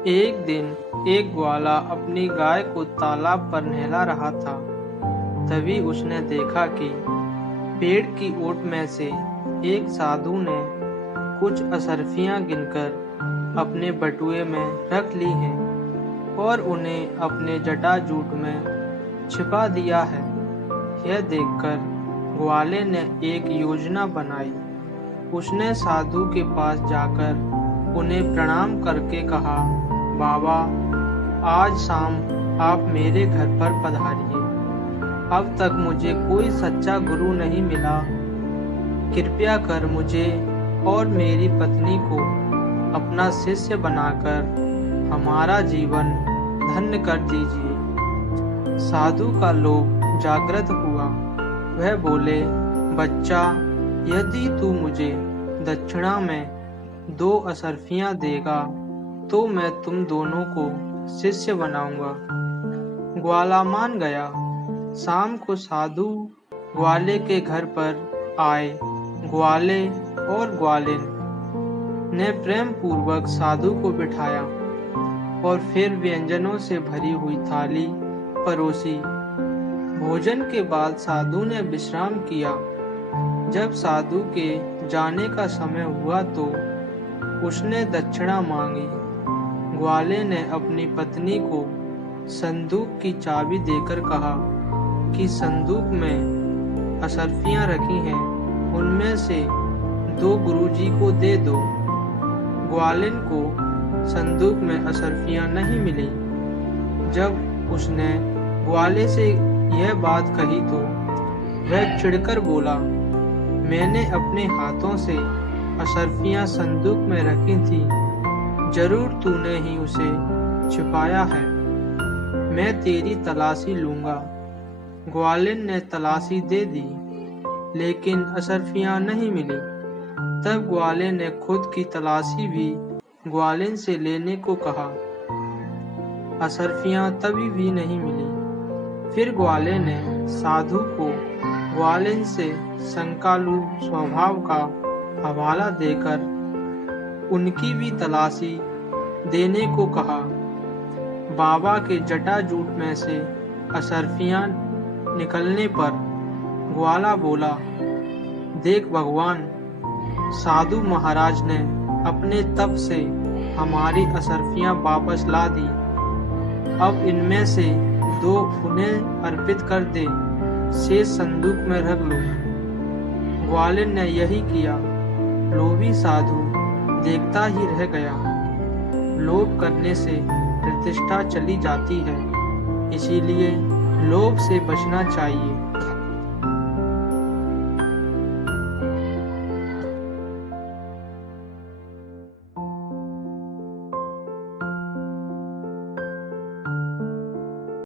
एक दिन एक ग्वाला अपनी गाय को तालाब पर नहला रहा था। तभी उसने देखा कि पेड़ की ओट में से एक साधु ने कुछ असरफियां गिनकर अपने बटुए में रख ली हैं और उन्हें अपने जटाजूट में छिपा दिया है। यह देखकर ग्वाले ने एक योजना बनाई। उसने साधु के पास जाकर उन्हें प्रणाम करके कहा, बाबा, आज शाम आप मेरे घर पर पधारिए। अब तक मुझे कोई सच्चा गुरु नहीं मिला। कृपया कर मुझे और मेरी पत्नी को अपना शिष्य बनाकर हमारा जीवन धन्य कर दीजिए। साधु का लोभ जागृत हुआ। वह बोले, बच्चा, यदि तू मुझे दक्षिणा में 2 असरफियां देगा तो मैं तुम दोनों को शिष्य बनाऊंगा। ग्वाला मान गया। शाम को साधु ग्वाले के घर पर आए। ग्वाले और ग्वालिन ने प्रेम पूर्वक साधु को बिठाया और फिर व्यंजनों से भरी हुई थाली परोसी। भोजन के बाद साधु ने विश्राम किया। जब साधु के जाने का समय हुआ तो उसने दक्षिणा मांगी। ग्वाले ने अपनी पत्नी को संदूक की चाबी देकर कहा कि संदूक में असरफियां रखी हैं, उनमें से 2 गुरुजी को दे दो। ग्वालिन को संदूक में असरफियां नहीं मिली। जब उसने ग्वाले से यह बात कही तो वह चिढ़कर बोला, मैंने अपने हाथों से असरफियां संदूक में रखी थी, जरूर तूने ही उसे छिपाया है। मैं तेरी तलाशी लूंगा। ग्वालिन ने तलाशी दे दी, लेकिन असरफियां नहीं मिली। तब ग्वाले ने खुद की तलाशी भी ग्वालिन से लेने को कहा। असरफियां तभी भी नहीं मिली। फिर ग्वाले ने साधु को ग्वालिन से शंकालु स्वभाव का हवाला देकर उनकी भी तलाशी देने को कहा। बाबा के जटाजूट में से असरफियां निकलने पर ग्वाला बोला, देख भगवान, साधु महाराज ने अपने तप से हमारी असरफियां वापस ला दी। अब इनमें से 2 उन्हें अर्पित कर दे, शेष संदूक में रख लो। ग्वालिन ने यही किया। लोभी साधु देखता ही रह गया। लोभ करने से प्रतिष्ठा चली जाती है, इसीलिए लोभ से बचना चाहिए।